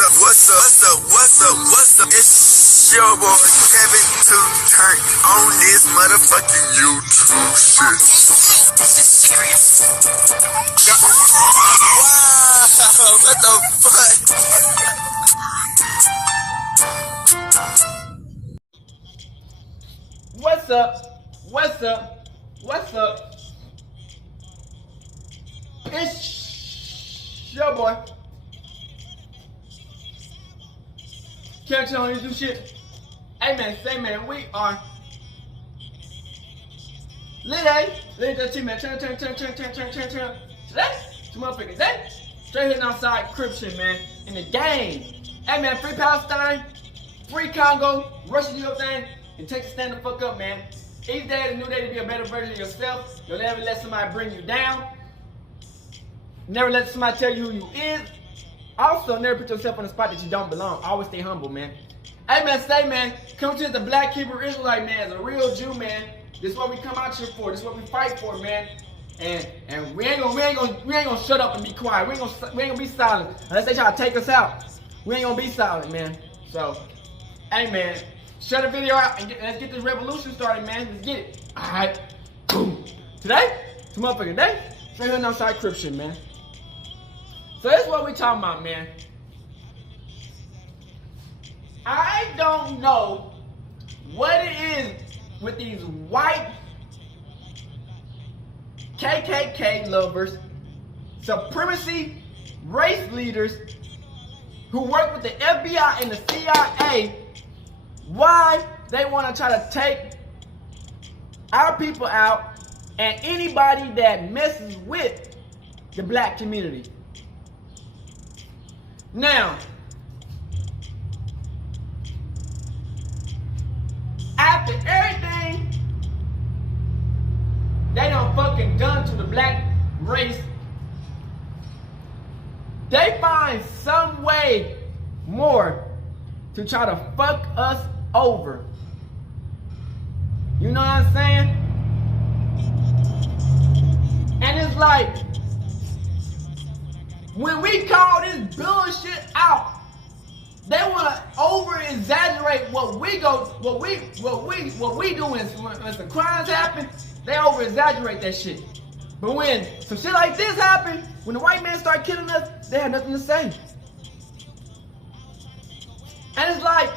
What's up? It's your boy Kevin to turn on this motherfucking YouTube shit. Wow, what the fuck? What's up? It's your boy. Catch on YouTube shit. Hey man, say man, we are lit that team man. Turn. Today, two motherfuckers day. Straight hitting outside encryption, man. In the game. Hey man, free Palestine, free Congo, Russia, do your thing, and take a stand the fuck up, man. Each day is a new day to be a better version of yourself. You'll never let somebody bring you down. Never let somebody tell you who you is. Also, never put yourself on a spot that you don't belong. Always stay humble, man. Hey man, say man, come to the Black Hebrew Israelite, man, as a real Jew, man. This is what we come out here for. This is what we fight for, man. And we ain't gonna shut up and be quiet. We ain't gonna be silent unless they try to take us out. We ain't gonna be silent, man. So, hey man, shut the video out and let's get this revolution started, man. Let's get it. All right, boom. Today, it's a motherfucking day. Straight hitting outside encryption, man. So that's what we talking about, man. I don't know what it is with these white KKK lovers, supremacy race leaders who work with the FBI and the CIA, why they want to try to take our people out and anybody that messes with the black community. Now, after everything they done fucking done to the black race, they find some way more to try to fuck us over. You know what I'm saying? And it's like, when we call this bullshit out, they want to over-exaggerate what we do when some crimes happen. They over-exaggerate that shit. But when some shit like this happen, when the white men start killing us, they have nothing to say. And it's like,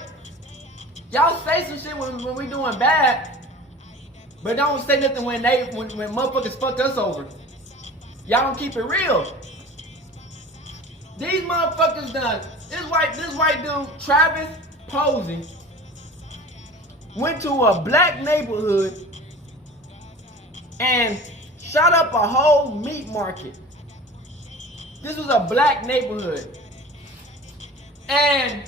y'all say some shit when we doing bad, but don't say nothing when motherfuckers fuck us over. Y'all don't keep it real. These motherfuckers done. This white dude, Travis Posley, went to a black neighborhood and shot up a whole meat market. This was a black neighborhood. And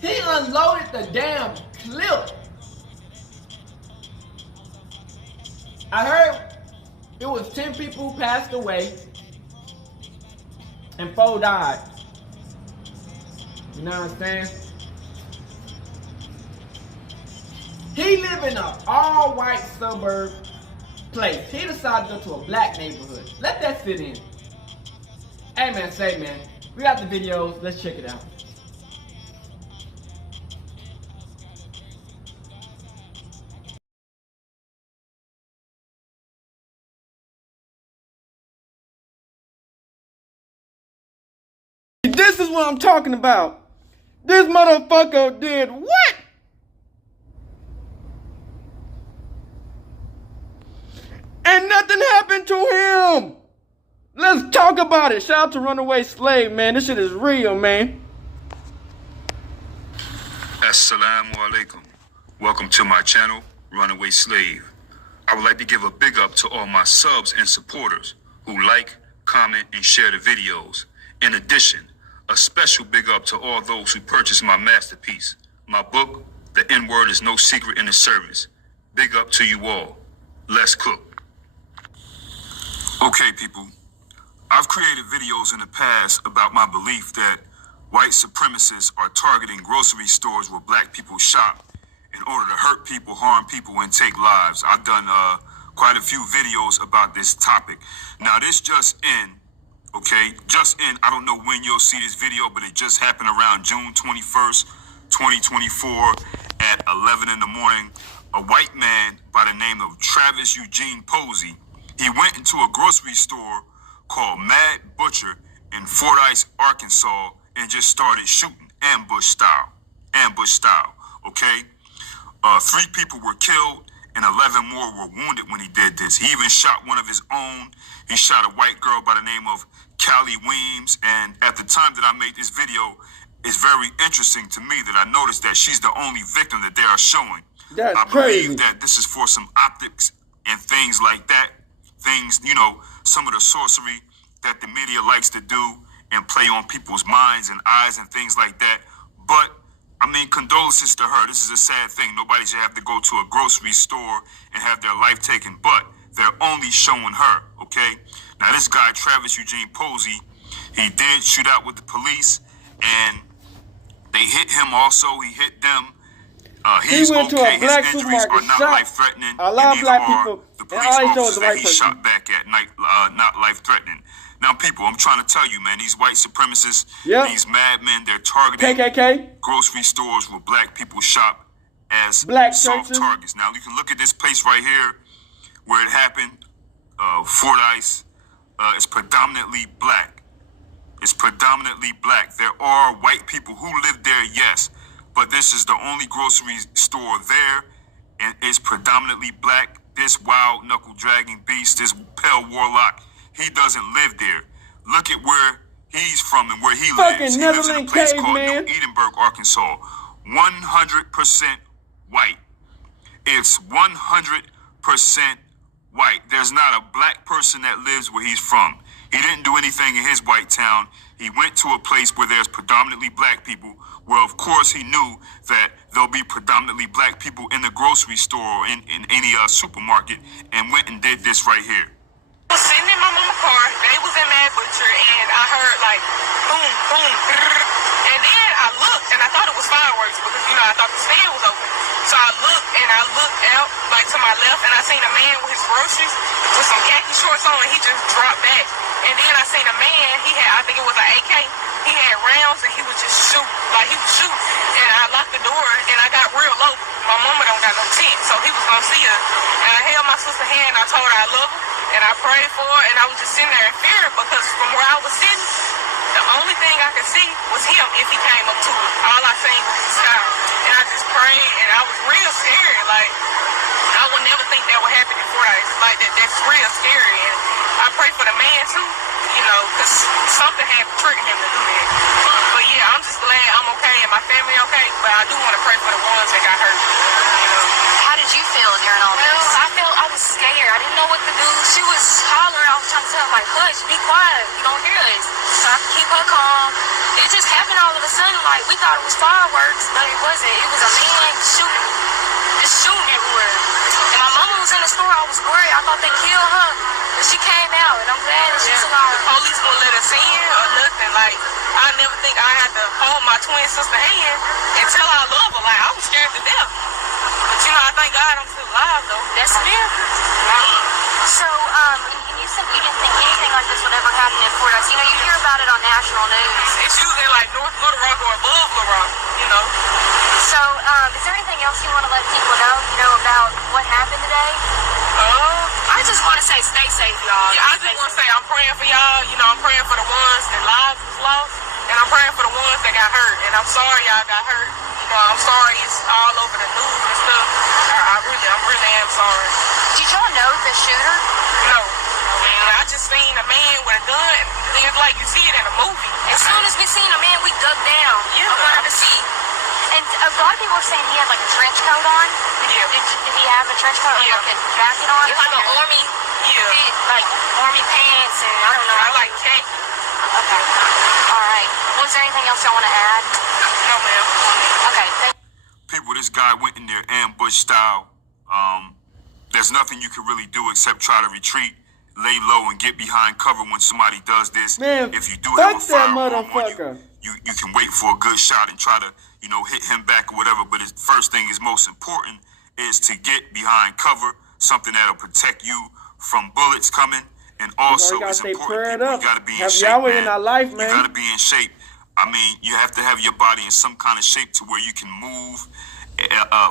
he unloaded the damn clip. I heard it was 10 people who passed away and 4 died. You know what I'm saying? He lived in an all-white suburb place. He decided to go to a black neighborhood. Let that sit in. Hey man, say man, we got the videos. Let's check it out. This is what I'm talking about. This motherfucker did what? And nothing happened to him. Let's talk about it. Shout out to Runaway Slave, man. This shit is real, man. Assalamu alaikum. Welcome to my channel, Runaway Slave. I would like to give a big up to all my subs and supporters who like, comment, and share the videos. In addition, a special big up to all those who purchased my masterpiece, my book, The N-Word is No Secret in the Service. Big up to you all. Let's cook. Okay, people. I've created videos in the past about my belief that white supremacists are targeting grocery stores where black people shop in order to hurt people, harm people, and take lives. I've done quite a few videos about this topic. Now, this just in, Okay, I don't know when you'll see this video, but it just happened around June 21st, 2024 at 11 in the morning. A white man by the name of Travis Eugene Posey, he went into a grocery store called Mad Butcher in Fordyce, Arkansas, and just started shooting, ambush style, okay? 3 people were killed and 11 more were wounded when he did this. He even shot one of his own. He shot a white girl by the name of Callie Weems, and at the time that I made this video, it's very interesting to me that I noticed that she's the only victim that they are showing. That's I crazy. believe that this is for some optics and things like that. Things, you know, some of the sorcery that the media likes to do and play on people's minds and eyes and things like that. But, I mean, condolences to her. This is a sad thing. Nobody should have to go to a grocery store and have their life taken, but they're only showing her, okay? Now, this guy, Travis Eugene Posey, he did shoot out with the police, and they hit him also. He hit them. He's went to okay. a black His injuries supermarket, are not shot life-threatening. a lot of black people, The and police all he showed was officers the that white he person. shot back at, not life-threatening. Now, people, I'm trying to tell you, man, these white supremacists, Yep. these madmen, they're targeting KKK. grocery stores where black people shop as Black soft churches. targets. Now, you can look at this place right here where it happened, Fordyce. It's predominantly black. It's predominantly black. There are white people who live there, yes, but this is the only grocery store there, and it's predominantly black. This wild knuckle dragging beast, this pale warlock, he doesn't live there. Look at where he's from and where he Fucking lives. He lives in a Netherlands place cave, called man. New Edinburgh, Arkansas. 100% white. It's 100% white. There's not a black person that lives where he's from. He didn't do anything in his white town. He went to a place where there's predominantly black people, where of course he knew that there'll be predominantly black people in the grocery store or in any supermarket, and went and did this right here. I was sitting in my mama's car, they was in Mad Butcher, and I heard like boom, boom, brrr. And then I looked and I thought it was fireworks because, you know, I thought the stand was open. So I looked and I looked out like to my left and I seen a man with his groceries with some khaki shorts on, and he just dropped back. And then I seen a man, I think it was an AK, he had rounds and he was just shooting, like he was shooting. And I locked the door and I got real low. My mama don't got no tent, so he was gonna see her. And I held my sister's hand and I told her I love her. And I prayed for her, and I was just sitting there in fear because from where I was sitting, the only thing I could see was him if he came up to her. All I seen was the sky. And I just prayed, and I was real scared. Like, I would never think that would happen in Fordyce. Like, that's real scary. And I pray for the man, too, you know, because something had triggered him to do that. But, yeah, I'm just glad I'm okay and my family okay, but I do want to pray for the ones that got hurt, you know. How did you feel during all this? Well, I was scared. I didn't know what to do. She was hollering. I was trying to tell her, like, hush, be quiet. You don't hear us. So I could keep her calm. It just happened all of a sudden. Like, we thought it was fireworks, but it wasn't. It was a man shooting. Just shooting everywhere. And my mama was in the store. I was worried. I thought they killed her. But she came out, and I'm glad that she's alive. The police won't let us in or nothing. Like, I never think I had to hold my twin sister's hand and tell her I love her. Like, I was scared to death. But, you know, I thank God I'm still alive, though. That's a miracle. So, and you said you didn't think anything like this would ever happen in Fordyce. You know, you hear about it on national news. It's usually like North Little Rock or above Little Rock, you know. So, is there anything else you want to let people know, about what happened today? I just want to say stay safe, y'all. Yeah, I just want to say I'm praying for y'all. You know, I'm praying for the ones that lives was lost, and I'm praying for the ones that got hurt. And I'm sorry y'all got hurt. You know, I'm sorry it's all over the news and stuff. I really am sorry. Did y'all know the shooter? No. I just seen a man with a gun. It's like you see it in a movie. As soon as we seen a man, we dug down. Yeah. I wanted to see. And a lot of people were saying he had like a trench coat on. Yeah. Did he have a trench coat or Yeah. like a jacket on? It's like an army. Yeah. Fit, like army pants and I don't know. I like khaki. Okay. All right. Was there anything else y'all want to add? No, ma'am. Okay. People, this guy went in there ambush style. There's nothing you can really do except try to retreat, lay low, and get behind cover when somebody does this. Man, if you do have a fuck that firearm on motherfucker. you can wait for a good shot and try to, hit him back or whatever. But the first thing is most important is to get behind cover, something that'll protect you from bullets coming And also, gotta it's stay important, prayed people, up. you gotta be in Have shape, Yahweh man. in our life, You man. gotta be in shape. I mean, you have to have your body in some kind of shape to where you can move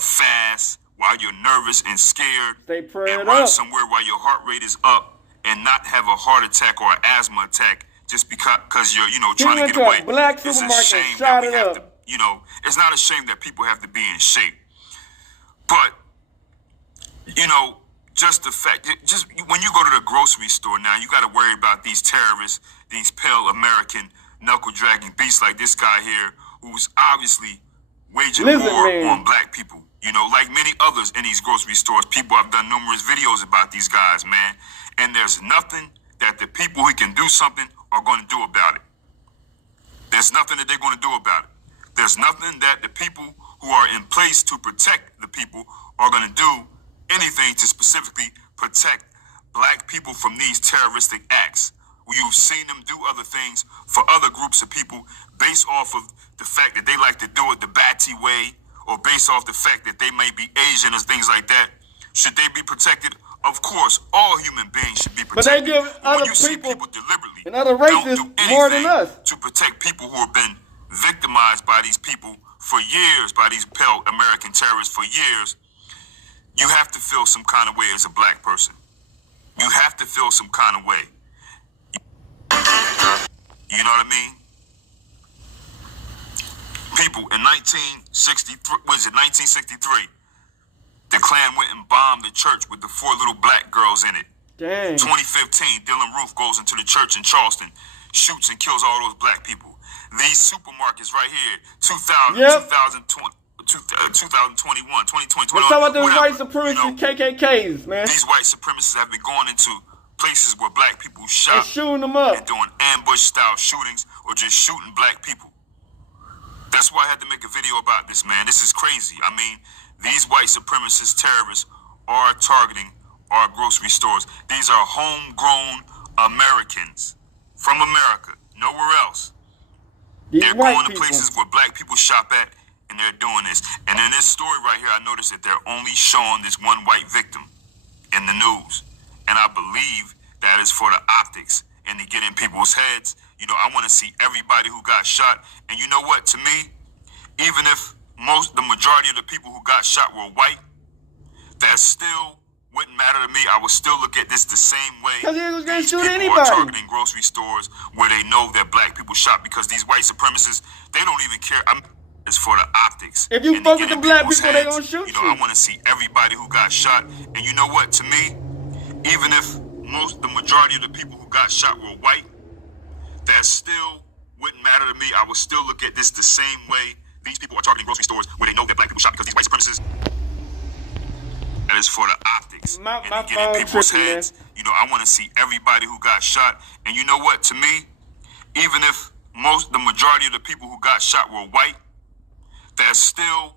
fast while you're nervous and scared, Stay prayed and run up. somewhere while your heart rate is up, and not have a heart attack or an asthma attack just because you're, trying to get away. He went to a Blacc It's a supermarket shame and that shot we it have up. to, it's not a shame that people have to be in shape. But, just the fact, just when you go to the grocery store now, you got to worry about these terrorists, these pale American knuckle-dragging beasts like this guy here, who's obviously waging war on black people. Like many others in these grocery stores, people have done numerous videos about these guys, man. And there's nothing that the people who can do something are going to do about it. There's nothing that they're going to do about it. There's nothing that the people who are in place to protect the people are going to do anything to specifically protect black people from these terroristic acts. You've seen them do other things for other groups of people based off of the fact that they like to do it the Batty way, or based off the fact that they may be Asian and things like that. Should they be protected? Of course, all human beings should be protected. But they give other people deliberately and other races don't do more than us to protect people who have been victimized by these people for years, by these pale American terrorists for years. You have to feel some kind of way as a black person. You have to feel some kind of way. You know what I mean? People, in 1963, the Klan went and bombed the church with the 4 little black girls in it. Dang. 2015, Dylan Roof goes into the church in Charleston, shoots and kills all those black people. These supermarkets right here, 2000, Yep. 2021, 2020, Let's talk about those whatever, white supremacist KKKs, man. These white supremacists have been going into places where black people shot And shooting them up. and doing ambush-style shootings or just shooting black people. That's why I had to make a video about this, man. This is crazy. I mean, these white supremacist terrorists are targeting our grocery stores. These are homegrown Americans from America, nowhere else. They're going to places where black people shop at, and they're doing this. And in this story right here, I noticed that they're only showing this one white victim in the news. And I believe that is for the optics and to get in people's heads. I want to see everybody who got shot. And you know what? To me, even if the majority of the people who got shot were white, that still wouldn't matter to me. I would still look at this the same way. Because he was going to These shoot people anybody. are targeting grocery stores where they know that black people shop, because these white supremacists, they don't even care. It's for the optics. If you fuck with the black people, they gonna shoot you. I want to see everybody who got shot. And you know what? To me, even if the majority of the people who got shot were white, that still wouldn't matter to me. I would still look at this the same way. These people are targeting grocery stores where they know that black people shop, because these white supremacists, that is for the optics. My and to get in people's heads. I want to see everybody who got shot. And you know what? To me, even if the majority of the people who got shot were white, that still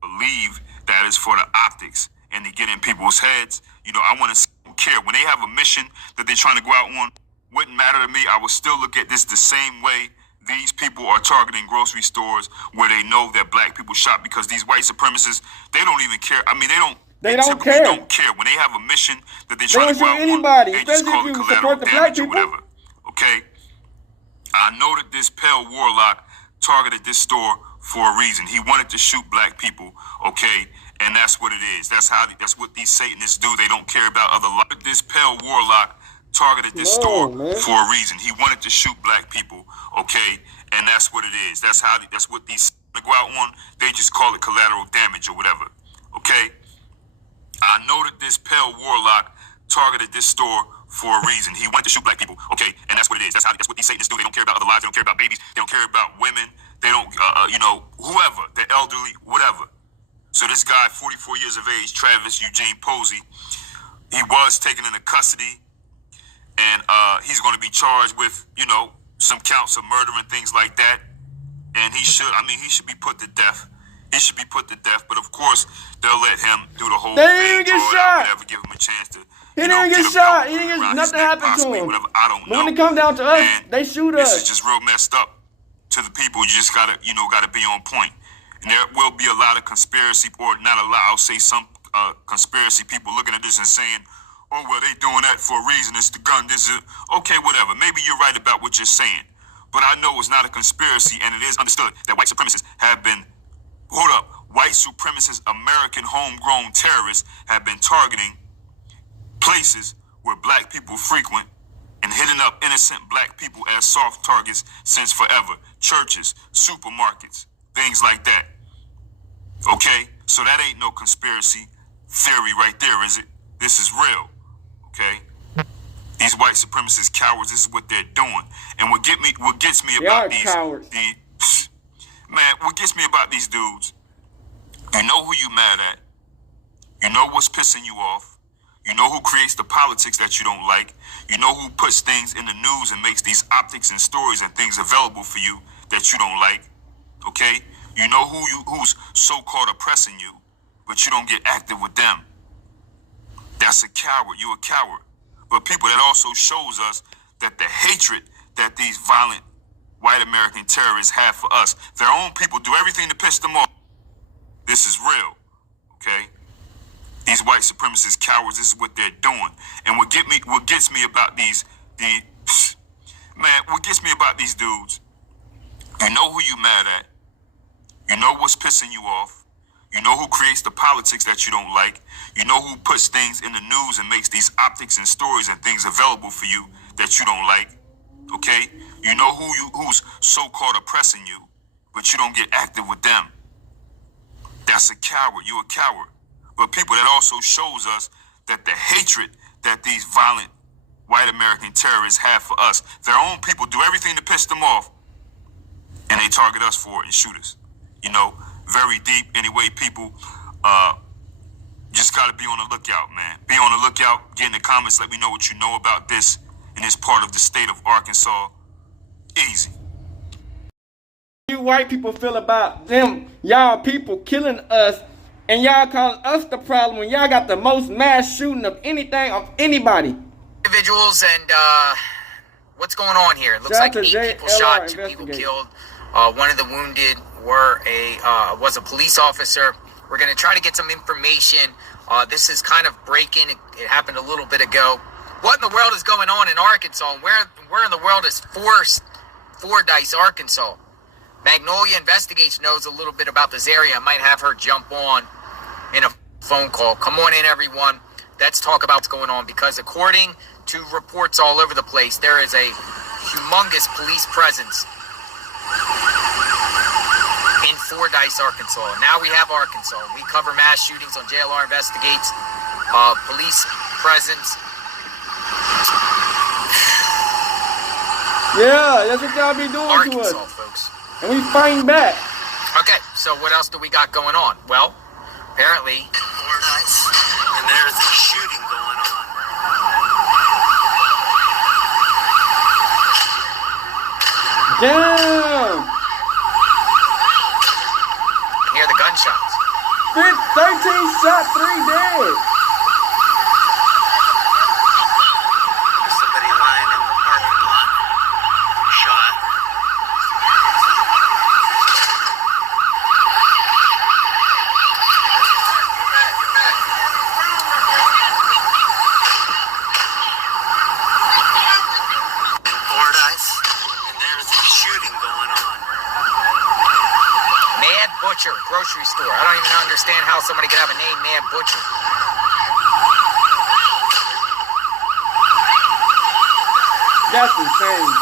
believe that is for the optics and to get in people's heads. I want to care when they have a mission that they're trying to go out on. Wouldn't matter to me. I would still look at this the same way. These people are targeting grocery stores where they know that black people shop, because these white supremacists, they don't even care. I mean, they don't care when they have a mission that they're trying to go out anybody, on. They just call it collateral damage or whatever. Okay. I know that this pale warlock targeted this store for a reason. He wanted to shoot black people, okay? And that's what it is. That's what these Satanists do. They don't care about other lives. This pale warlock targeted this store for a reason. He wanted to shoot black people, okay? And that's what it is. That's what these go out on. They just call it collateral damage or whatever, okay? I know that this pale warlock targeted this store for a reason. He wanted to shoot black people, okay? And that's what it is. That's what these Satanists do. They don't care about other lives. They don't care about babies. They don't care about women. They don't, whoever, the elderly, whatever. So this guy, 44 years of age, Travis Eugene Posley, he was taken into custody, and he's going to be charged with, some counts of murder and things like that. And he should be put to death. He should be put to death, but of course, they'll let him do the whole thing. They didn't get shot. Never give him a chance to. He didn't get shot. He didn't get nothing happened to him. Whatever, I don't know. But when it comes down to us, they shoot us. This is just real messed up. To the people, you just gotta be on point. And there will be a lot of conspiracy, or not a lot, I'll say some conspiracy people looking at this and saying, oh, well, they doing that for a reason. It's the gun. This is, okay, whatever. Maybe you're right about what you're saying. But I know it's not a conspiracy, and it is understood that white supremacists have been, hold up, white supremacist American homegrown terrorists have been targeting places where black people frequent and hitting up innocent black people as soft targets since forever. Churches, supermarkets, things like that. Okay? So that ain't no conspiracy theory right there, is it? This is real. Okay? These white supremacist cowards, this is what they're doing. And what gets me about these cowards. Man, what gets me about these dudes, you know who you mad at. You know what's pissing you off. You know who creates the politics that you don't like. You know who puts things in the news and makes these optics and stories and things available for you that you don't like. Okay? You know who's so-called oppressing you, but you don't get active with them. That's a coward. You're a coward. But people, that also shows us that the hatred that these violent white American terrorists have for us, their own people do everything to piss them off. This is real. Okay? These white supremacist cowards, this is what they're doing. And what gets me about these dudes, you know who you mad at. You know what's pissing you off. You know who creates the politics that you don't like. You know who puts things in the news and makes these optics and stories and things available for you that you don't like. Okay? You know who's so-called oppressing you, but you don't get active with them. That's a coward. You're a coward. But people, that also shows us that the hatred that these violent white American terrorists have for us, their own people do everything to piss them off, and they target us for it and shoot us. You know, very deep. Anyway, people, just got to be on the lookout, man. Be on the lookout. Get in the comments. Let me know what you know about this in this part of the state of Arkansas. Easy. You white people feel about them, y'all people killing us, and y'all calling us the problem when y'all got the most mass shooting of anything, of anybody. Individuals, and what's going on here? It looks like 8 people shot, 2 people killed. One of the wounded was a police officer. We're going to try to get some information. This is kind of breaking. It happened a little bit ago. What in the world is going on in Arkansas? And where in the world is Fordyce, Arkansas? Magnolia Investigates knows a little bit about this area. I might have her jump on in a phone call. Come on in, everyone. Let's talk about what's going on, because according to reports all over the place, there is a humongous police presence in Fordyce, Arkansas. Now we have Arkansas. We cover mass shootings on JLR Investigates. Police presence. Yeah, that's what y'all be doing Arkansas, to us. folks. And we fighting back. Okay, so what else do we got going on? Well, apparently Fordyce, and there's a shooting going on. Damn! hear the gunshots. 13 shot, 3 dead. There's somebody lying in the parking lot, shot. Fordyce, and there's a shooting going on. Mad Butcher, grocery store. I don't even understand how somebody could have a name, Mad Butcher. That's insane.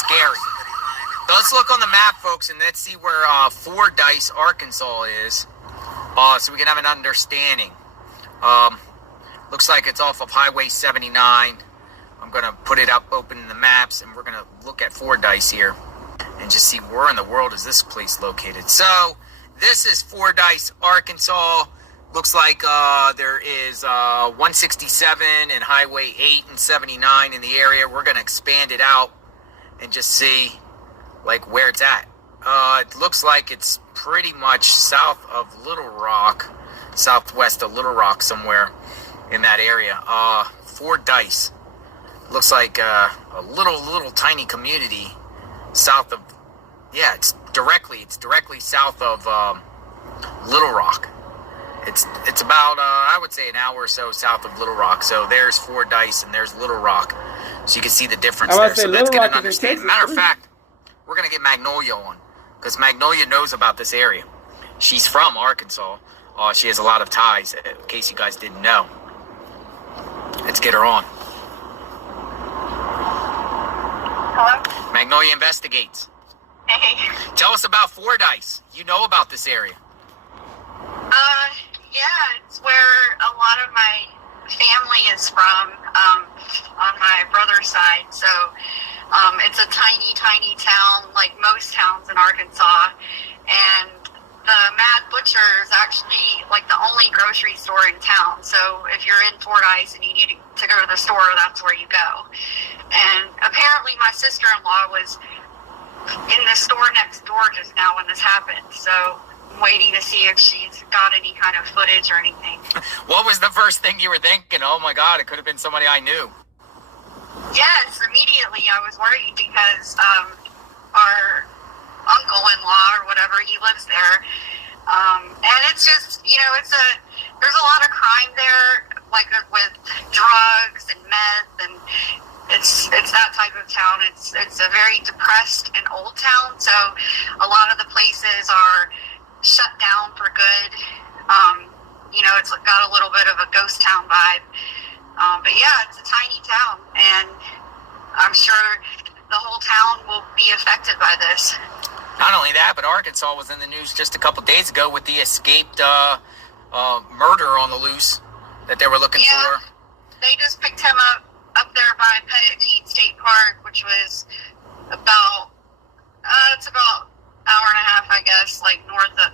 Scary. Let's look on the map, folks, and let's see where Fordyce, Arkansas is, so we can have an understanding. Looks like it's off of Highway 79. I'm going to put it up open in the maps, and we're going to look at Fordyce here and just see where in the world is this place located. So this is Fordyce, Arkansas. Looks like there is 167 and Highway 8 and 79 in the area. We're going to expand it out and just see like where it's at. It looks like it's pretty much south of Little Rock, southwest of Little Rock, somewhere in that area. Fordyce looks like a little tiny community south of, yeah, it's directly south of Little Rock. It's about I would say an hour or so south of Little Rock. So there's Fordyce and there's Little Rock, so you can see the difference there. So let's get an understanding. Matter of fact, we're gonna get Magnolia on because Magnolia knows about this area. She's from Arkansas. She has a lot of ties. In case you guys didn't know, let's get her on. Hello? Magnolia investigates. Hey. Tell us about Fordyce. You know about this area. Yeah, it's where a lot of my family is from, on my brother's side. So, it's a tiny, tiny town, like most towns in Arkansas. And the Mad Butcher is actually like the only grocery store in town. So if you're in Fordyce and you need to go to the store, that's where you go. And apparently my sister-in-law was in the store next door just now when this happened. So I'm waiting to see if she's got any kind of footage or anything. What was the first thing you were thinking? Oh my God, it could have been somebody I knew. Yes, immediately I was worried because our uncle-in-law or whatever, he lives there. And it's just, there's a lot of crime there, like with drugs and meth, and it's that type of town. It's a very depressed and old town, so a lot of the places are shut down for good. It's got a little bit of a ghost town vibe. But yeah, it's a tiny town, and I'm sure the whole town will be affected by this. Not only that, but Arkansas was in the news just a couple days ago with the escaped murder on the loose that they were looking for. They just picked him up there by Pettit State Park, which was about it's about an hour and a half, I guess, like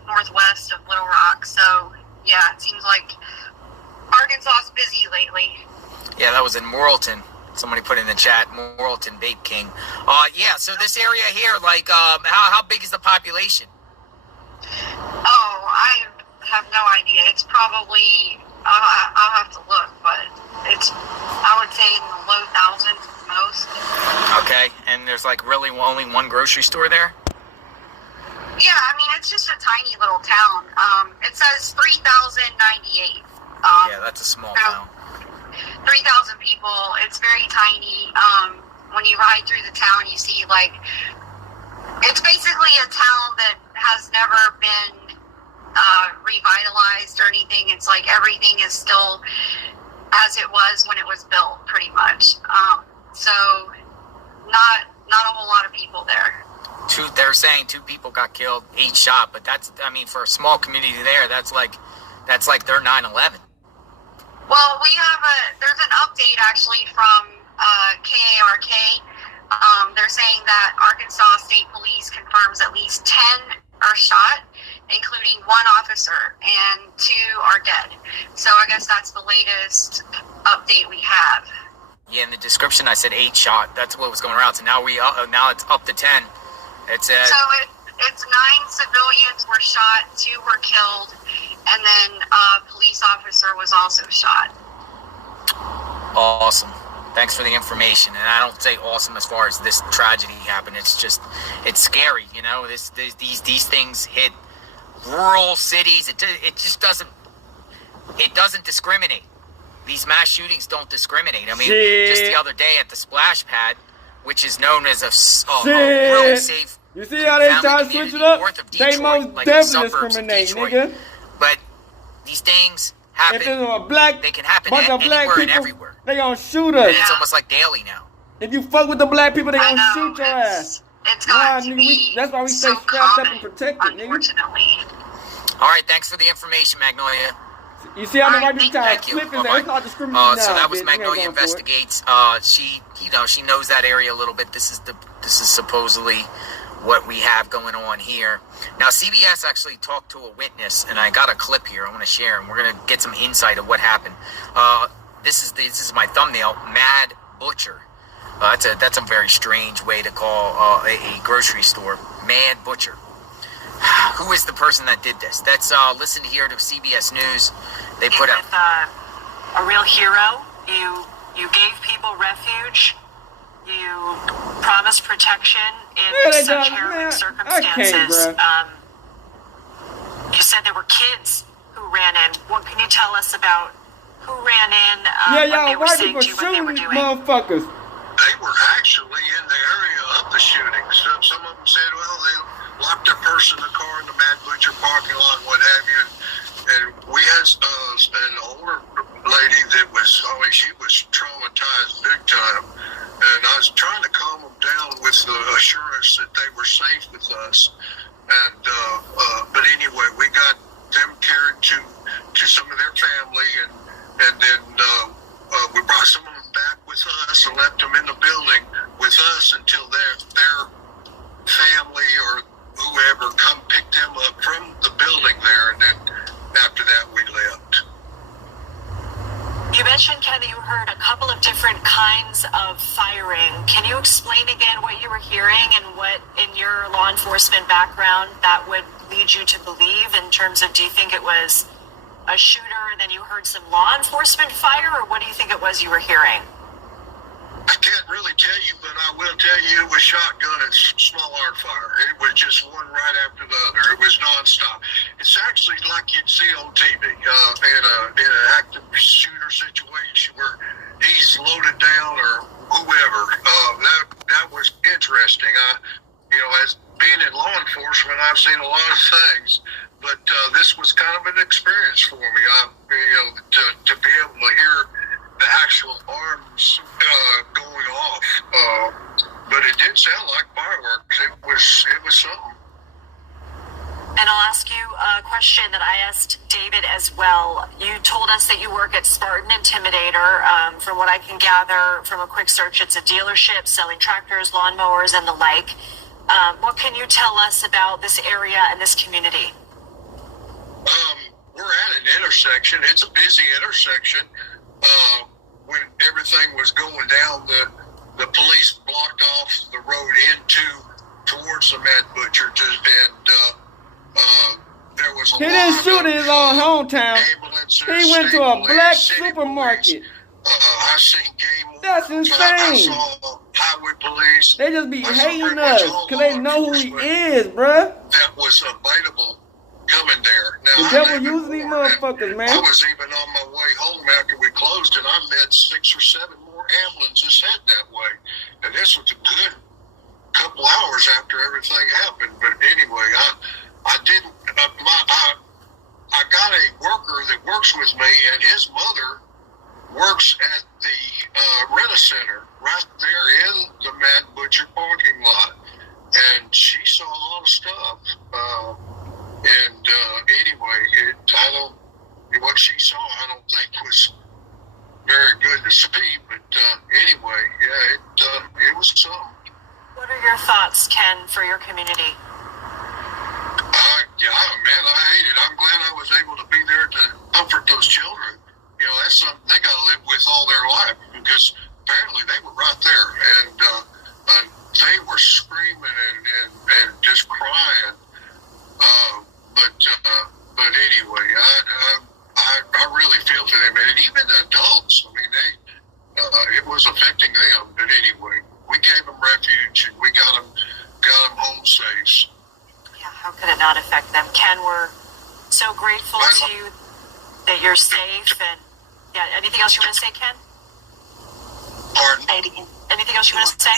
northwest of Little Rock. So yeah, it seems like Arkansas's busy lately. Yeah, that was in Morrilton. Somebody put in the chat, Morrilton Vape King. Yeah, so this area here, like, how big is the population? Oh, I have no idea. It's probably, I'll have to look, but it's, I would say in the low thousands most. Okay, and there's like really only one grocery store there? Yeah, I mean, it's just a tiny little town. It says 3,098. Yeah, that's a small town. 3,000 people. It's very tiny. When you ride through the town, you see, like, it's basically a town that has never been revitalized or anything. It's like everything is still as it was when it was built, pretty much. So not a whole lot of people there. They're saying 2 people got killed, 8 shot, but that's, I mean, for a small community there, that's like their 9/11. Well, there's an update actually from KARK. They're saying that Arkansas State Police confirms at least 10 are shot, including 1 officer, and 2 are dead. So I guess that's the latest update we have. Yeah, in the description I said 8 shot. That's what was going around. So now it's up to 10. It's 9 civilians were shot, 2 were killed, and then a police officer was also shot. Awesome. Thanks for the information. And I don't say awesome as far as this tragedy happened. It's just, it's scary, these things hit rural cities. It just doesn't discriminate. These mass shootings don't discriminate. I mean, just the other day at the splash pad, which is known as a really safe. You see how they try to switch it up? They most definitely discriminate, nigga. But these things happen. If it's a black, they can happen bunch of black anywhere people, and everywhere. They gonna shoot us. And it's almost like daily now. If you fuck with the black people, they gonna shoot your ass. It's got to be that's why we stay so strapped common, up and protected, unfortunately. All right, thanks for the information, Magnolia. You see how they might be trying Thank to you. clip it? It's not discriminating now. So that was bitch. Magnolia Investigates. She knows that area a little bit. This is supposedly what we have going on here. Now, CBS actually talked to a witness, and I got a clip here I want to share, and we're going to get some insight of what happened. This is my thumbnail, Mad Butcher. That's a very strange way to call a grocery store, Mad Butcher. Who is the person that did this? That's listen here to CBS News. They put out a real hero. You gave people refuge. You promised protection in such harrowing circumstances. You said there were kids who ran in. What can you tell us about who ran in, Yeah, what they y'all were white saying people to you, what they were shooting doing? motherfuckers. They were actually in the area of the shooting. So some of them said, well, they locked their purse in the car in the Mad Butcher parking lot and what have you. And we had an older lady that was, she was traumatized big time. And I was trying to calm them down with the assurance that they were safe with us. And but anyway, we got them carried to some of their family, and then we brought some of them back with us and left them in the building with us until their family or whoever come pick them up from the building there, and then after that we left. You mentioned, Ken, that you heard a couple of different kinds of firing. Can you explain again what you were hearing and what, in your law enforcement background, that would lead you to believe in terms of, do you think it was a shooter and then you heard some law enforcement fire, or what do you think it was you were hearing? I can't really tell you, but I will tell you it was shotgun and small arm fire. It was just one right after the other. It was nonstop. It's actually like you'd see on TV in an active shooter situation where he's loaded down or whoever. That was interesting. As being in law enforcement, I've seen a lot of things, but this was kind of an experience for me. To be able to hear the actual arms going off, but it did sound like fireworks. It was something. And I'll ask you a question that I asked David as well. You told us that you work at Spartan Intimidator. From what I can gather from a quick search, it's a dealership selling tractors, lawnmowers, and the like. What can you tell us about this area and this community? We're at an intersection. It's a busy intersection. When everything was going down, the police blocked off the road towards the Mad Butcher, and there was a He didn't shoot in his own hometown. He went to a black supermarket. I seen game. That's insane. I saw highway police. They just be hating us because they know who he is, bruh. That was available coming there. Now, The devil using these motherfuckers, man. I was even on my way home after we closed, and I met 6 or 7 more ambulances heading that way. And this was a good couple hours after everything happened. But anyway, I didn't. I got a worker that works with me, and his mother works at the Rent-A-Center right there in the Mad Butcher parking lot, and she saw a lot of stuff. Anyway, what she saw, I don't think was very good to see. But anyway, yeah, it was something. What are your thoughts, Ken, for your community? Yeah, man, I hate it. I'm glad I was able to be there to comfort those children. That's something they got to live with all their life, because apparently they were right there, and they were screaming and just crying. But anyway, I really feel for them, and even the adults. I mean, it was affecting them. But anyway, we gave them refuge, and we got them home safe. Yeah, how could it not affect them? Ken, we're so grateful to you that you're safe. And yeah, anything else you want to say, Ken? Pardon? Anything else you want to say?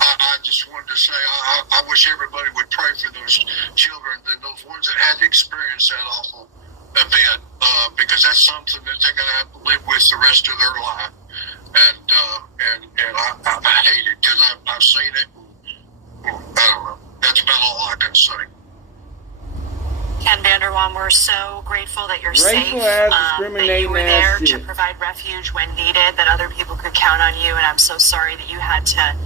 I just wanted to say I wish everybody would pray for those children and those ones that had to experience that awful event, because that's something that they're going to have to live with the rest of their life. And I hate it, because I've seen it. And, I don't know. That's about all I can say. Ken Vanderwam, we're so grateful that you're safe, that you were there to provide refuge when needed, that other people could count on you, and I'm so sorry that you had to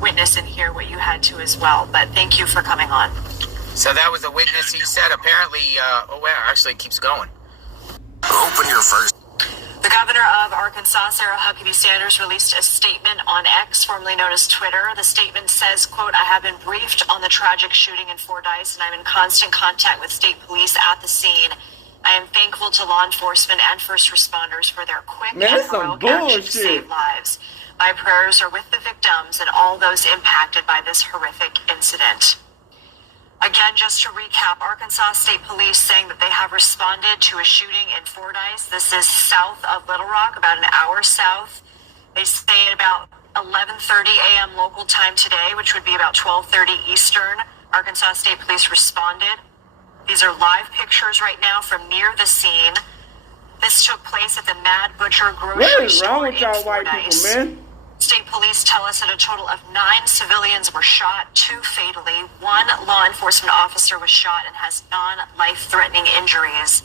witness and hear what you had to as well. But thank you for coming on. So that was a witness. He said apparently, actually it keeps going. Open your first. The governor of Arkansas, Sarah Huckabee Sanders, released a statement on X, formerly known as Twitter. The statement says, quote, "I have been briefed on the tragic shooting in Fordyce, and I'm in constant contact with state police at the scene. I am thankful to law enforcement and first responders for their quick and heroic action to save lives. My prayers are with the victims and all those impacted by this horrific incident." Again, just to recap, Arkansas State Police saying that they have responded to a shooting in Fordyce. This is south of Little Rock, about an hour south. They say at about 11:30 a.m. local time today, which would be about 12:30 Eastern, Arkansas State Police responded. These are live pictures right now from near the scene. This took place at the Mad Butcher grocery store in y'all white Fordyce. people, man? State police tell us that a total of 9 civilians were shot, 2 fatally. 1 law enforcement officer was shot and has non-life-threatening injuries.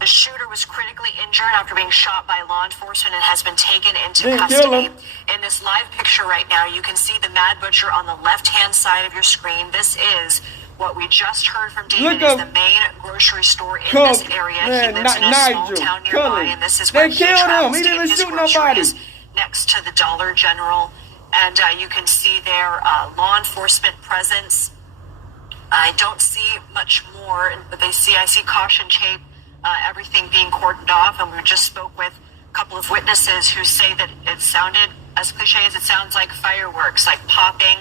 The shooter was critically injured after being shot by law enforcement and has been taken into custody. In this live picture right now, you can see the Mad Butcher on the left-hand side of your screen. This is what we just heard from David, is the main grocery store in this area. He lives in a small town nearby, and this is where he travels to get his groceries, next to the Dollar General. And you can see there law enforcement presence. I don't see much more, but I see caution tape, everything being cordoned off. And we just spoke with a couple of witnesses who say that it sounded, as cliche as it sounds, like fireworks, like popping.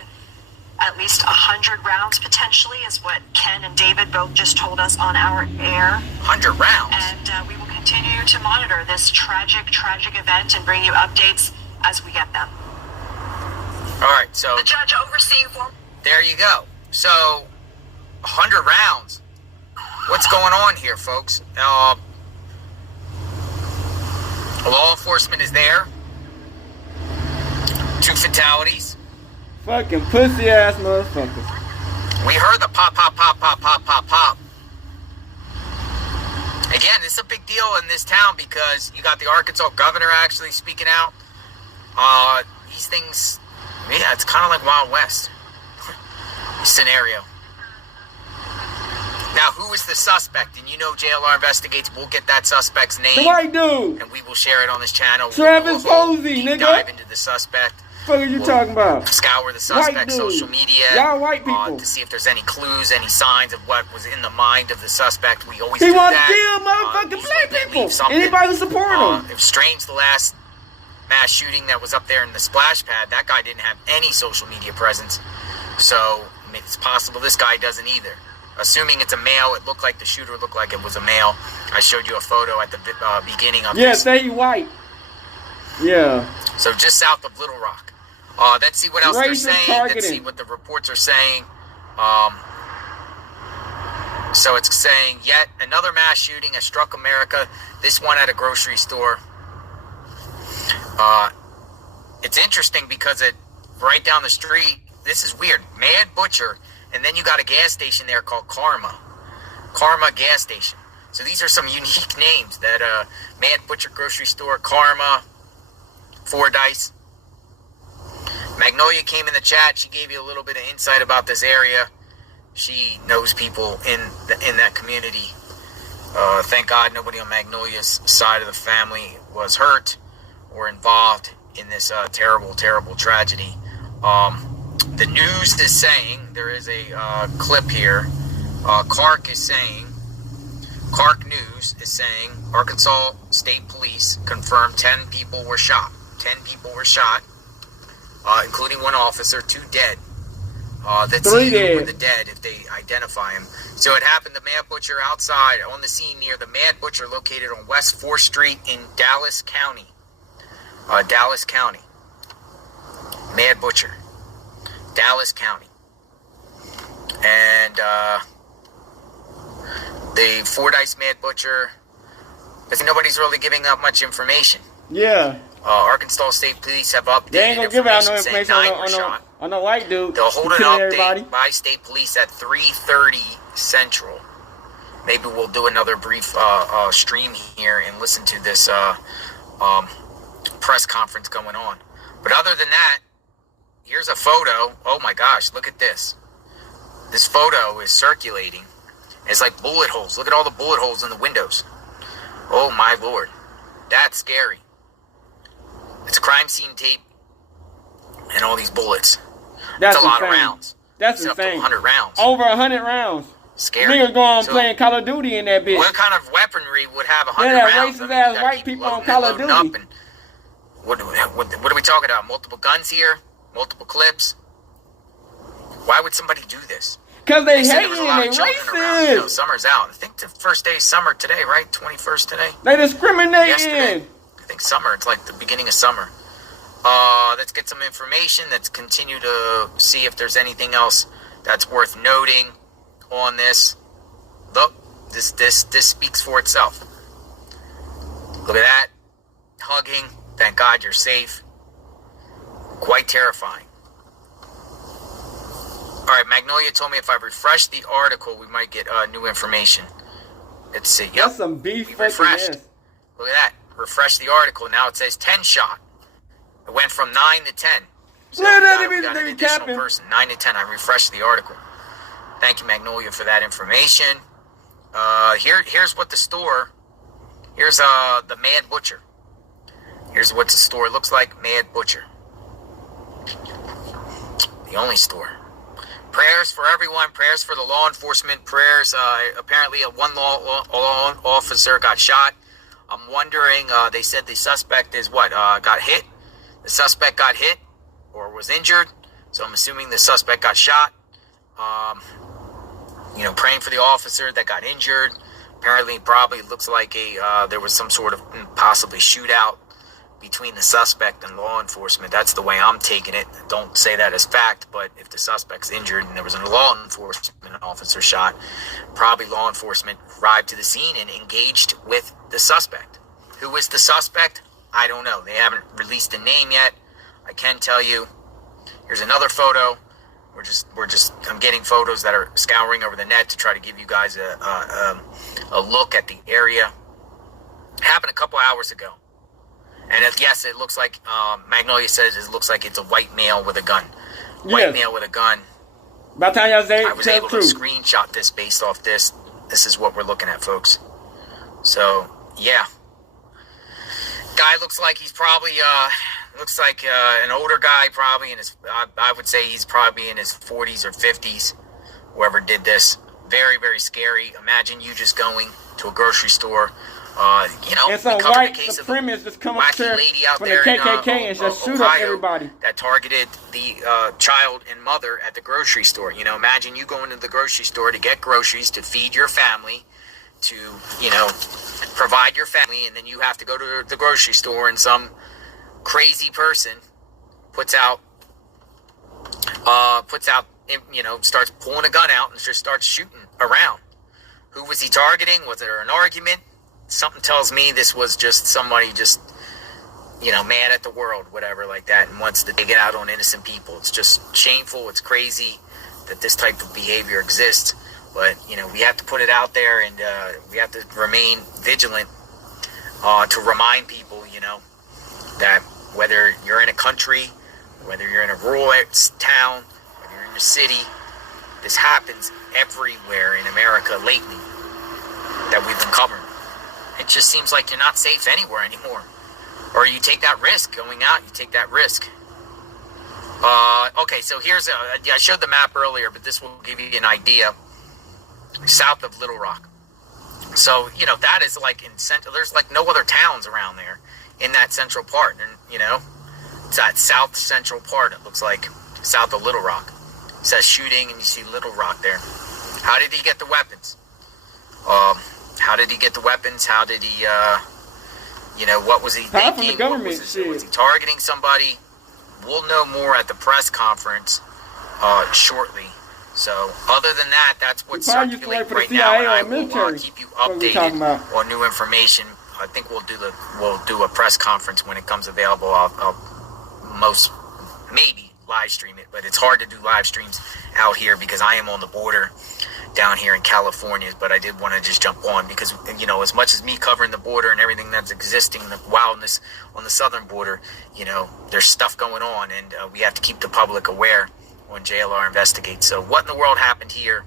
At least 100 rounds potentially is what Ken and David both just told us on our air. 100 rounds. And we will continue to monitor this tragic event and bring you updates as we get them. All right, so the judge overseeing for. There you go. So 100 rounds. What's going on here, folks? Law enforcement is there. 2 fatalities. Fucking pussy ass motherfuckers. We heard the pop, pop, pop, pop, pop, pop, pop. Again, it's a big deal in this town because you got the Arkansas governor actually speaking out. These things, yeah, it's kind of like Wild West scenario. Now, who is the suspect? And you know JLR Investigates. We'll get that suspect's name. The white dude. And we will share it on this channel. Travis Posey, nigga. Dive into the suspect. What are you talking about? Scour the suspect's social media. Y'all white people. To see if there's any clues, any signs of what was in the mind of the suspect. We always He do wants that. to kill motherfucking black people. Anybody who support him. It was strange the last mass shooting that was up there in the splash pad. That guy didn't have any social media presence. So it's possible this guy doesn't either. Assuming it's a male, it looked like the shooter looked like it was a male. I showed you a photo at the beginning of this. Yeah, say he white. Yeah. So just south of Little Rock. Let's see what else they're saying. Let's see what the reports are saying. So it's saying yet another mass shooting has struck America. This one at a grocery store. It's interesting because it right down the street. This is weird. Mad Butcher, and then you got a gas station there called Karma gas station. So these are some unique names. That Mad Butcher grocery store, Karma, Fordyce. Magnolia came in the chat. She gave you a little bit of insight about this area. She knows people in that community. Thank God nobody on Magnolia's side of the family was hurt or involved in this terrible, terrible tragedy. The news is saying, there is a clip here. Clark News is saying Arkansas State Police confirmed 10 people were shot. 10 people were shot. Including 1 officer, 2 dead. That's 3 dead. Who were the dead if they identify him. So it happened, the Mad Butcher outside on the scene near the Mad Butcher located on West 4th Street in Dallas County. Dallas County. Mad Butcher. Dallas County. And the Fordyce Mad Butcher, but nobody's really giving up much information. Yeah. Arkansas State Police have updated. They ain't gonna give out no information on the white dude. They'll hold an update by State Police at 3:30 Central. Maybe we'll do another brief stream here and listen to this press conference going on. But other than that, here's a photo. Oh my gosh, look at this. This photo is circulating. It's like bullet holes. Look at all the bullet holes in the windows. Oh my Lord. That's scary. It's crime scene tape and all these bullets. That's a lot of rounds. That's insane. Up to 100 rounds. Over 100 rounds. Scary. Niggas going playing Call of Duty in that bitch. What kind of weaponry would have 100 rounds? Racist ass white people on Call of Duty. What are we talking about? Multiple guns here? Multiple clips? Why would somebody do this? Cause they said hating there was a lot and of they children around. You know, racist. summer's out. I think the first day of summer today, right? 21st today. They discriminating. Yesterday. I think summer. It's like the beginning of summer. Let's get some information. Let's continue to see if there's anything else that's worth noting on this. Look, this speaks for itself. Look at that. Hugging. Thank God you're safe. Quite terrifying. All right, Magnolia told me if I refresh the article, we might get new information. Let's see. Yep. That's some beef. Refreshed. Look at that. Refresh the article. Now it says 10 shot. It went from 9 to 10. So we got an additional person. 9 to 10. I refreshed the article. Thank you, Magnolia, for that information. Here's what the store. Here's the Mad Butcher. Here's what the store looks like. Mad Butcher. The only store. Prayers for everyone. Prayers for the law enforcement. Prayers. Apparently, one law officer got shot. I'm wondering. They said the suspect is what? Got hit. The suspect got hit or was injured. So I'm assuming the suspect got shot. Praying for the officer that got injured. Apparently, probably looks like there was some sort of possibly shootout between the suspect and law enforcement. That's the way I'm taking it. Don't say that as fact, but if the suspect's injured and there was a law enforcement officer shot, probably law enforcement arrived to the scene and engaged with the suspect. Who is the suspect? I don't know. They haven't released a name yet. I can tell you. Here's another photo. I'm getting photos that are scouring over the net to try to give you guys a look at the area. It happened a couple hours ago. And yes, it looks like, Magnolia says it looks like it's a white male with a gun. White male with a gun. By the time y'all say, I was able to screenshot this based off this. This is what we're looking at, folks. So, yeah. Guy looks like he's probably, an older guy, probably in his, I would say he's probably in his 40s or 50s. Whoever did this. Very, very scary. Imagine you just going to a grocery store. And some white supremacists just come up there from the KKK and just shoot up everybody. That targeted the child and mother at the grocery store. Imagine you going to the grocery store to get groceries to feed your family, to, provide your family, and then you have to go to the grocery store and some crazy person starts pulling a gun out and just starts shooting around. Who was he targeting? Was there an argument? Something tells me this was just somebody mad at the world, whatever like that, and wants to take it out on innocent people. It's just shameful. It's crazy that this type of behavior exists. But, we have to put it out there, and we have to remain vigilant to remind people, that whether you're in a country, whether you're in a rural town, whether you're in a city, this happens everywhere in America lately that we've been covering. It just seems like you're not safe anywhere anymore. Or you take that risk going out, you take that risk. Okay, so I showed the map earlier, but this will give you an idea. South of Little Rock. So, that is like in central, there's like no other towns around there in that central part. And, it's that south central part, it looks like, south of Little Rock. It says shooting and you see Little Rock there. How did he get the weapons? How did he get the weapons? How did he, what was he thinking? From the government, was he targeting somebody? We'll know more at the press conference shortly. So, other than that, that's what's circulating right now. And I will keep you updated on new information. I think we'll do a press conference when it comes available. I'll maybe live stream it, but it's hard to do live streams out here because I am on the border down here in California. But I did want to just jump on because, as much as me covering the border and everything that's existing, the wildness on the southern border, there's stuff going on, and we have to keep the public aware when JLR investigates. So what in the world happened here?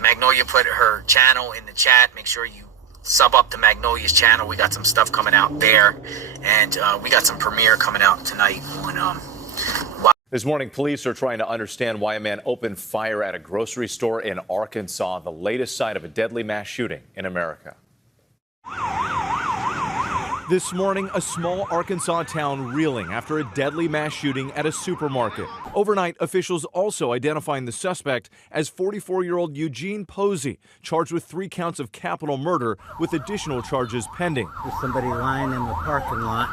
Magnolia put her channel in the chat. Make sure you sub up to Magnolia's channel. We got some stuff coming out there, and we got some premiere coming out tonight on This morning, police are trying to understand why a man opened fire at a grocery store in Arkansas, the latest sign of a deadly mass shooting in America. This morning, a small Arkansas town reeling after a deadly mass shooting at a supermarket. Overnight, officials also identifying the suspect as 44-year-old Eugene Posley, charged with 3 counts of capital murder with additional charges pending. There's somebody lying in the parking lot,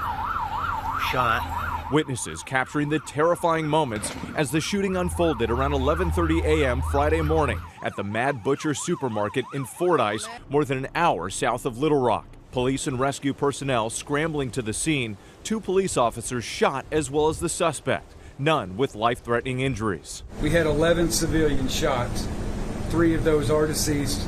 shot. Witnesses capturing the terrifying moments as the shooting unfolded around 11:30 a.m. Friday morning at the Mad Butcher supermarket in Fordyce, more than an hour south of Little Rock. Police and rescue personnel scrambling to the scene. 2 police officers shot as well as the suspect, none with life-threatening injuries. We had 11 civilians shot. 3 of those are deceased,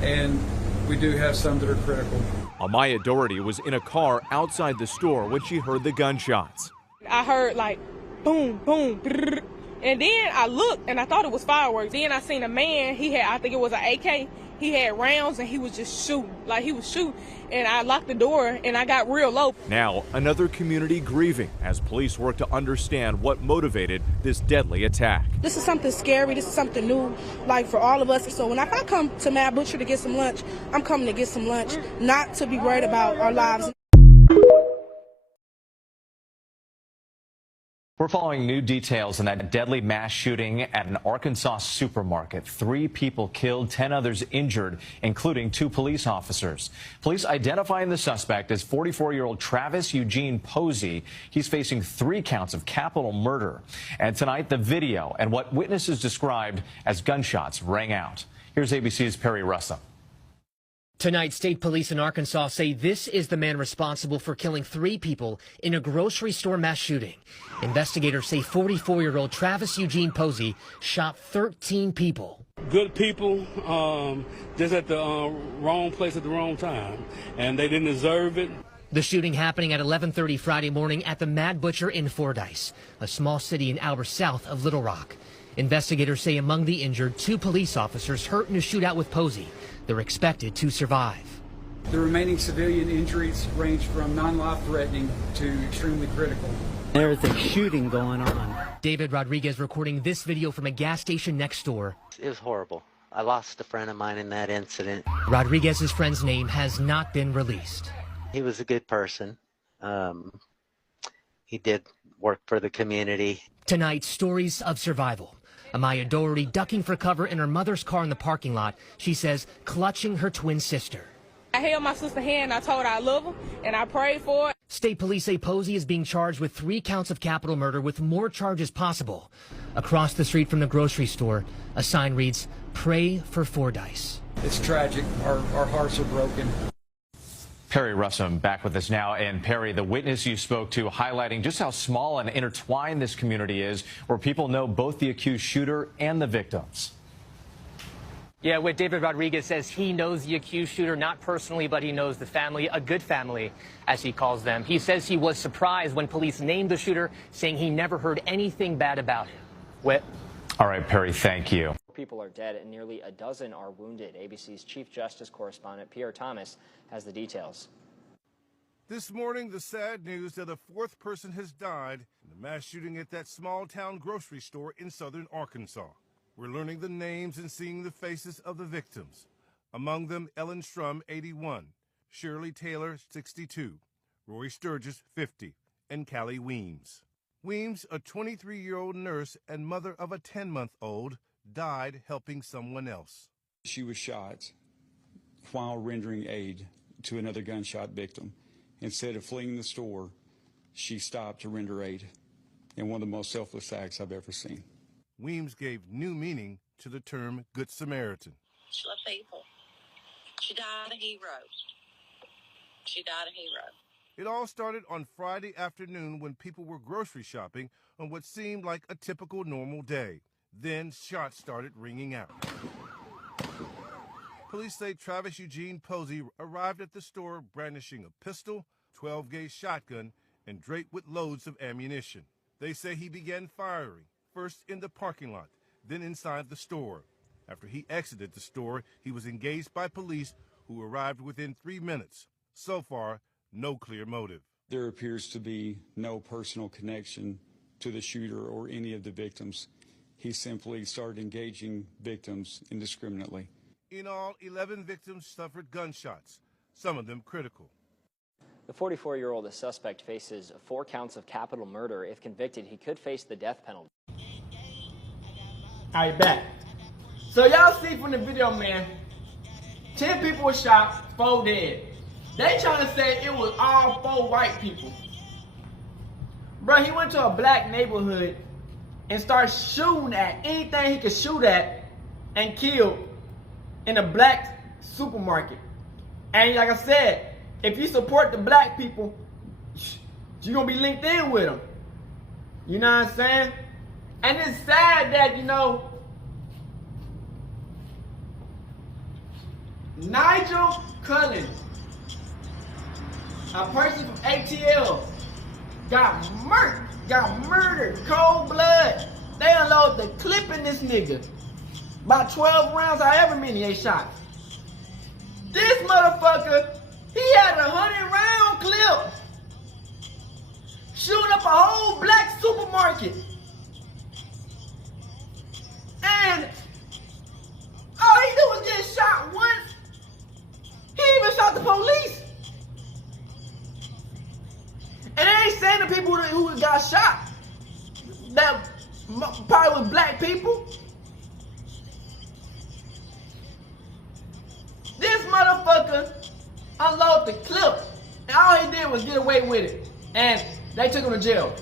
and we do have some that are critical. Amaya Doherty was in a car outside the store when she heard the gunshots. I heard like boom, boom, brrr, and then I looked and I thought it was fireworks. Then I seen a man, I think it was an AK, he had rounds and he was just shooting, like he was shooting. And I locked the door and I got real low. Now, another community grieving as police work to understand what motivated this deadly attack. This is something scary, this is something new, like for all of us. So when I come to Mad Butcher to get some lunch, I'm coming to get some lunch, not to be worried about our lives. We're following new details in that deadly mass shooting at an Arkansas supermarket. 3 people killed, 10 others injured, including 2 police officers. Police identifying the suspect as 44-year-old Travis Eugene Posley. He's facing 3 counts of capital murder. And tonight, the video and what witnesses described as gunshots rang out. Here's ABC's Perry Russell. Tonight, state police in Arkansas say this is the man responsible for killing 3 people in a grocery store mass shooting. Investigators say 44-year-old Travis Eugene Posley shot 13 people. Good people, just at the wrong place at the wrong time, and they didn't deserve it. The shooting happening at 11:30 Friday morning at the Mad Butcher in Fordyce, a small city an hour south of Little Rock. Investigators say among the injured, 2 police officers hurt in a shootout with Posley. They're expected to survive. The remaining civilian injuries range from non-life-threatening to extremely critical. There's a shooting going on. David Rodriguez recording this video from a gas station next door. It was horrible. I lost a friend of mine in that incident. Rodriguez's friend's name has not been released. He was a good person. He did work for the community. Tonight, stories of survival. Amaya Doherty ducking for cover in her mother's car in the parking lot. She says clutching her twin sister. I held my sister's hand, I told her I love her, and I prayed for it. State police say Posley is being charged with 3 counts of capital murder with more charges possible. Across the street from the grocery store, a sign reads, "Pray for Fordyce." It's tragic. Our hearts are broken. Perry Russum back with us now. And Perry, the witness you spoke to highlighting just how small and intertwined this community is, where people know both the accused shooter and the victims. Yeah, what David Rodriguez says, he knows the accused shooter, not personally, but he knows the family, a good family, as he calls them. He says he was surprised when police named the shooter, saying he never heard anything bad about him. Whit. All right, Perry, thank you. People are dead and nearly a dozen are wounded. ABC's Chief Justice correspondent Pierre Thomas has the details. This morning, the sad news that a 4th person has died in the mass shooting at that small-town grocery store in southern Arkansas. We're learning the names and seeing the faces of the victims. Among them, Ellen Strum, 81, Shirley Taylor, 62, Roy Sturgis, 50, and Callie Weems. Weems, a 23-year-old nurse and mother of a 10-month-old, died helping someone else. She was shot while rendering aid to another gunshot victim. Instead of fleeing the store, she stopped to render aid in one of the most selfless acts I've ever seen. Weems gave new meaning to the term Good Samaritan. She loved people. She died a hero. She died a hero. It all started on Friday afternoon when people were grocery shopping on what seemed like a typical normal day. Then shots started ringing out. Police say Travis Eugene Posley arrived at the store brandishing a pistol, 12-gauge shotgun, and draped with loads of ammunition. They say he began firing, first in the parking lot, then inside the store. After he exited the store, he was engaged by police who arrived within 3 minutes. So far, no clear motive. There appears to be no personal connection to the shooter or any of the victims. He simply started engaging victims indiscriminately. In all, 11 victims suffered gunshots, some of them critical. The 44-year-old suspect faces 4 counts of capital murder. If convicted, he could face the death penalty. Alright, back. So y'all see from the video, man, 10 people were shot, 4 dead. They trying to say it was all 4 white people. Bro, he went to a black neighborhood and started shooting at anything he could shoot at and killed in a black supermarket. And like I said, if you support the black people, you're going to be linked in with them. You know what I'm saying? And it's sad that, you know, Nigel Cullen, a person from ATL, got murdered, cold blood. They unloaded the clip in this nigga. About 12 rounds, however many they shot. This motherfucker, he had a 100-round clip. Shooting up a whole black supermarket. And all he did was get shot once. He even shot the police. And they ain't saying the people who got shot that probably was black people. This motherfucker unloaded the clip, and all he did was get away with it. And they took him to jail.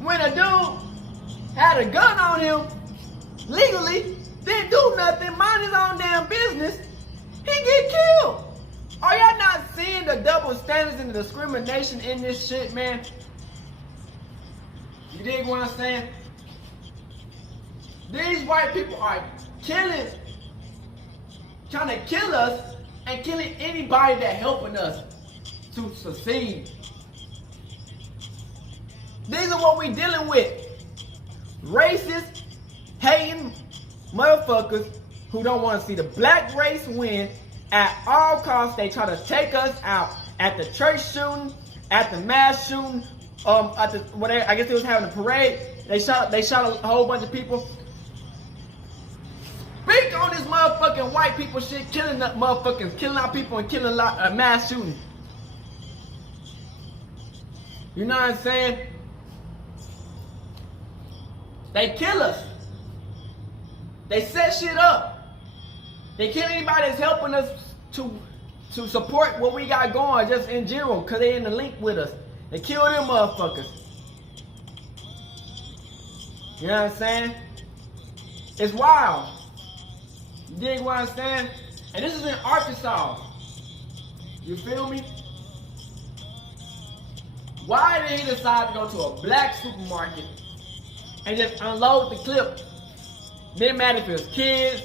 When a dude had a gun on him, legally, didn't do nothing, mind his own damn business, he get killed. Are y'all not seeing the double standards and the discrimination in this shit, man? You dig what I'm saying? These white people are killing, trying to kill us and killing anybody that helping us to succeed. These are what we dealing with. Racist, hating motherfuckers who don't want to see the black race win at all costs. They try to take us out at the church shooting, at the mass shooting, at the whatever. I guess they was having a parade. They shot a whole bunch of people. Speak on this motherfucking white people shit, killing the motherfuckers, killing our people and killing a lot mass shooting. You know what I'm saying? They kill us. They set shit up. They kill anybody that's helping us to support what we got going, just in general, because they in the link with us. They kill them motherfuckers. You know what I'm saying? It's wild. You dig what I'm saying? And this is in Arkansas. You feel me? Why did he decide to go to a black supermarket and just unload the clip? Didn't matter if it was kids.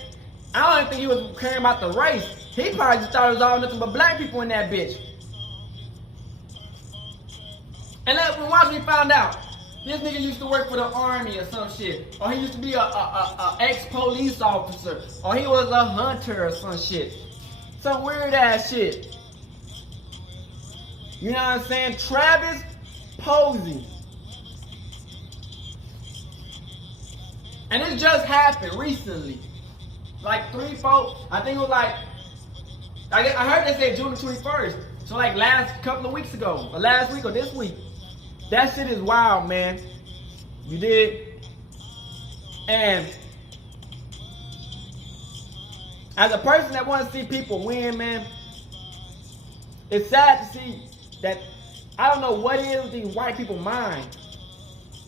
I don't even think he was caring about the race. He probably just thought it was all nothing but black people in that bitch. And then once we found out, this nigga used to work for the army or some shit. Or he used to be a ex-police officer. Or he was a hunter or some shit. Some weird ass shit. You know what I'm saying? Travis Posey. And it just happened recently. Like 3, 4, I think it was like, I heard they said June the 21st. So like last couple of weeks ago, or last week or this week. That shit is wild, man. You did. And as a person that wants to see people win, man, it's sad to see that I don't know what it is with these white people mind.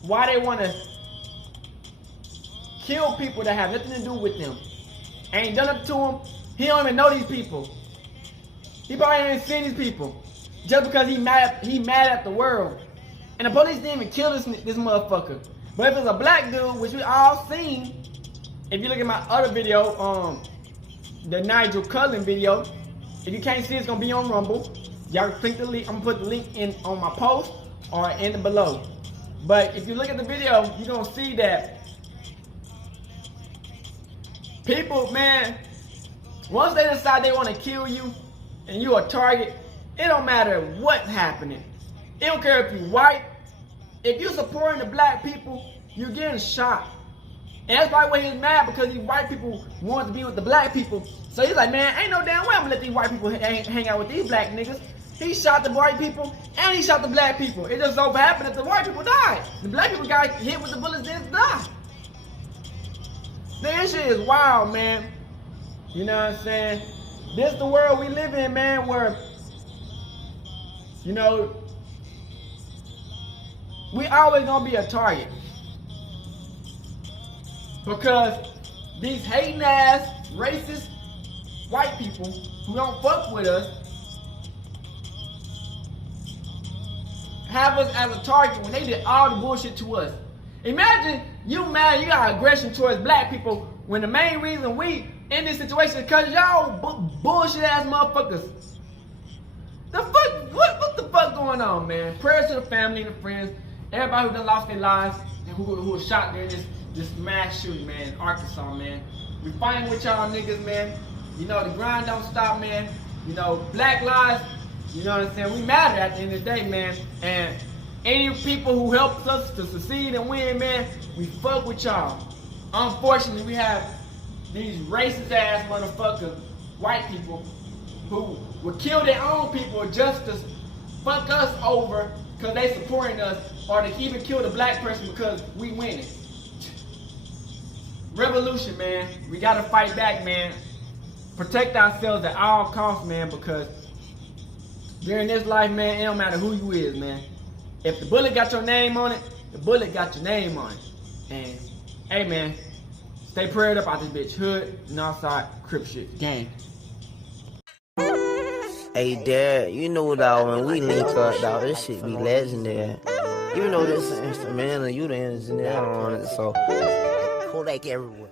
Why they want to kill people that have nothing to do with them. Ain't done up to him. He don't even know these people. He probably ain't even seen these people. Just because he mad at the world. And the police didn't even kill this motherfucker. But if it's a black dude, which we all seen, if you look at my other video, the Nigel Cullen video, if you can't see, it's gonna be on Rumble. Y'all click the link. I'm gonna put the link in on my post or in the below. But if you look at the video, you're gonna see that people, man, once they decide they want to kill you and you a target, it don't matter what's happening. It don't care if you white. If you supporting the black people, you're getting shot. And that's probably why he's mad, because these white people want to be with the black people. So he's like, man, ain't no damn way I'm gonna let these white people hang out with these black niggas. He He shot the white people and he shot the black people. It just so happened that the white people died. The black people got hit with the bullets and died. Man, this shit is wild, man. You know what I'm saying? This is the world we live in, man, where, you know, we always gonna be a target. Because these hating ass, racist white people who don't fuck with us have us as a target when they did all the bullshit to us. Imagine you mad, you got aggression towards black people when the main reason we in this situation is because y'all bullshit ass motherfuckers. The fuck, what the fuck going on, man? Prayers to the family and the friends, everybody who done lost their lives and who was shot there in this mass shooting, man, in Arkansas, man. We fighting with y'all niggas, man. You know, the grind don't stop, man. You know, black lives, you know what I'm saying? We matter at the end of the day, man. And any people who help us to succeed and win, man, we fuck with y'all. Unfortunately, we have these racist ass motherfuckers, white people, who would kill their own people just to fuck us over because they supporting us, or to even kill the black person because we winning. Revolution, man. We gotta fight back, man. Protect ourselves at all costs, man, because during this life, man, it don't matter who you is, man. If the bullet got your name on it, the bullet got your name on it. And, hey, man, stay prayed up out this bitch. Hood, Northside, Crip shit. Gang. Hey, Dad, you know, dog, when we link up, dog, this shit be legendary. You know this instrumental, you the engineer on it, so Kodak everywhere.